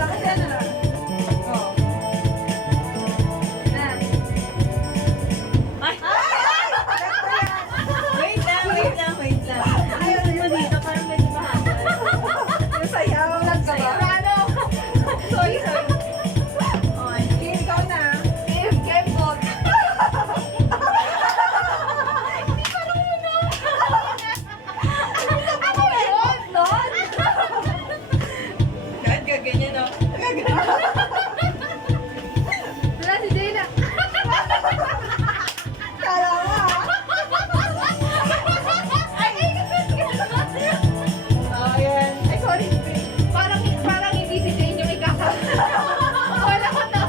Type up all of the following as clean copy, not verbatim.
Laki na na. Oh. Na. Ay! Wait lang. Ayaw mo dito, parang medyo mahaba. Yung sayaw. Lang ka ba? Ano? Sorry. Okay. Game, ikaw na. Game board. Ano yun? Lord? Kahit gaganyan, no? Wala si Dana. Kala mo, ha? Oh, yan. Ay, sorry. Parang hindi si Jane yung ikakanta. Wala ko na.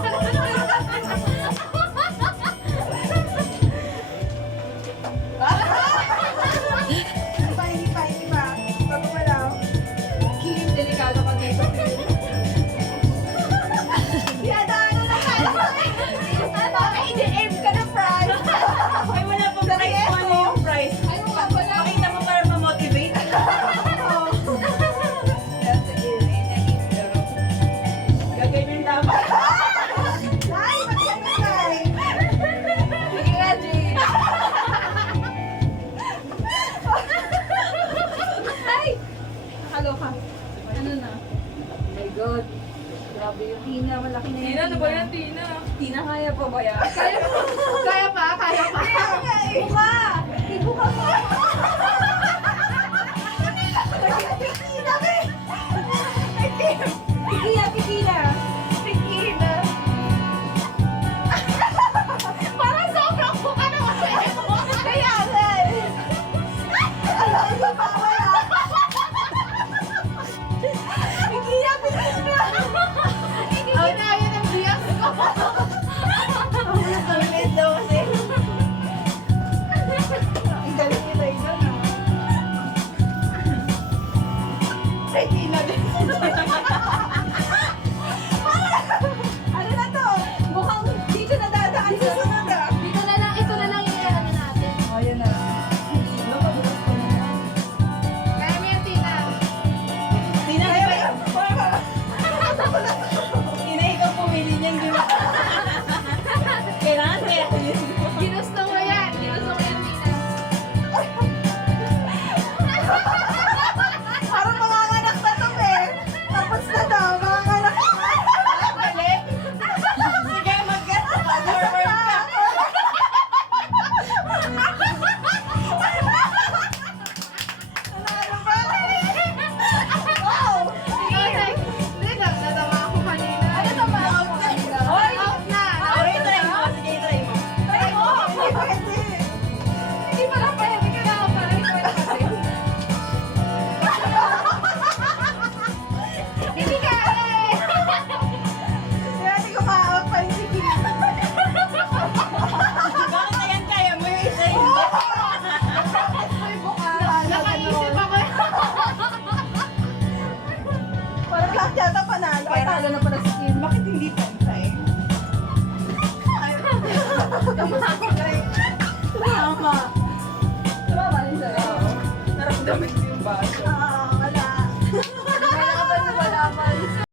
Hindi pa. Bago mo lang. Kim, delikado ka dito. Yadaanan na ka. Ay, hindi, aim ka na, prize. Ay, wala pang price. Ano yung price? Ay, mukha pa lang. Pakita mo para ma-motivate. That's a game. Gaganyan dapat. Ay, maganda tayo. Sige nga, Jane. Ay! Nakaloka. Ano na? Oh my God. Grabe yung Tina. Malaki na yung Tina. Tina? Tina, kaya pa ba yan? Kaya pa? Buka! Ibuka pa! Tina, be! Pikila! Pikila! Parang sobrang buka na kasi. Kaya nga eh. Alam mo ba wala? Bigyan, bigyan. Hindi kinaya ng biyak ko. Ang lit daw kasi. Ang galing nila yun, ah. Ay, Tina, be. Ano na to? Mukhang dito na dadaan sa sunod, ah. Dito na lang, ito na lang yung ano natin. Oh, yun na. Ano, mabukas ko na. Kaya mo yan, Tina. Tina, di ba? Tina, ikaw pumili niyan, di ba? Kailangan kaya Ginusto mo yan. Ginusto mo yan, Tina. parang manganganak na to, eh. Tapos na daw, manganganak na. Mali. Sige, mag-get ka. Forward ka. Ano ba? Wow! Okay. Hindi, natawa ako kanina. Ano tama ako kanina? Hoy! Out na. Okay, try mo. Sige, try mo. Try mo. Hindi pwede. Hindi pala pwede ka na ako pala. Hindi pwede kasi. Hindi kaya eh. Hindi natin kumaot pa rin si Kim. Bakit na yan kaya mo yung isa yun? Ay, buka. Nakaisip ako. Parang lahat yata panalo. Ay, talo na pala si Kim. Bakit hindi pantay? Tumama. Tumama rin sa'yo. Naramdaman ko yung baso.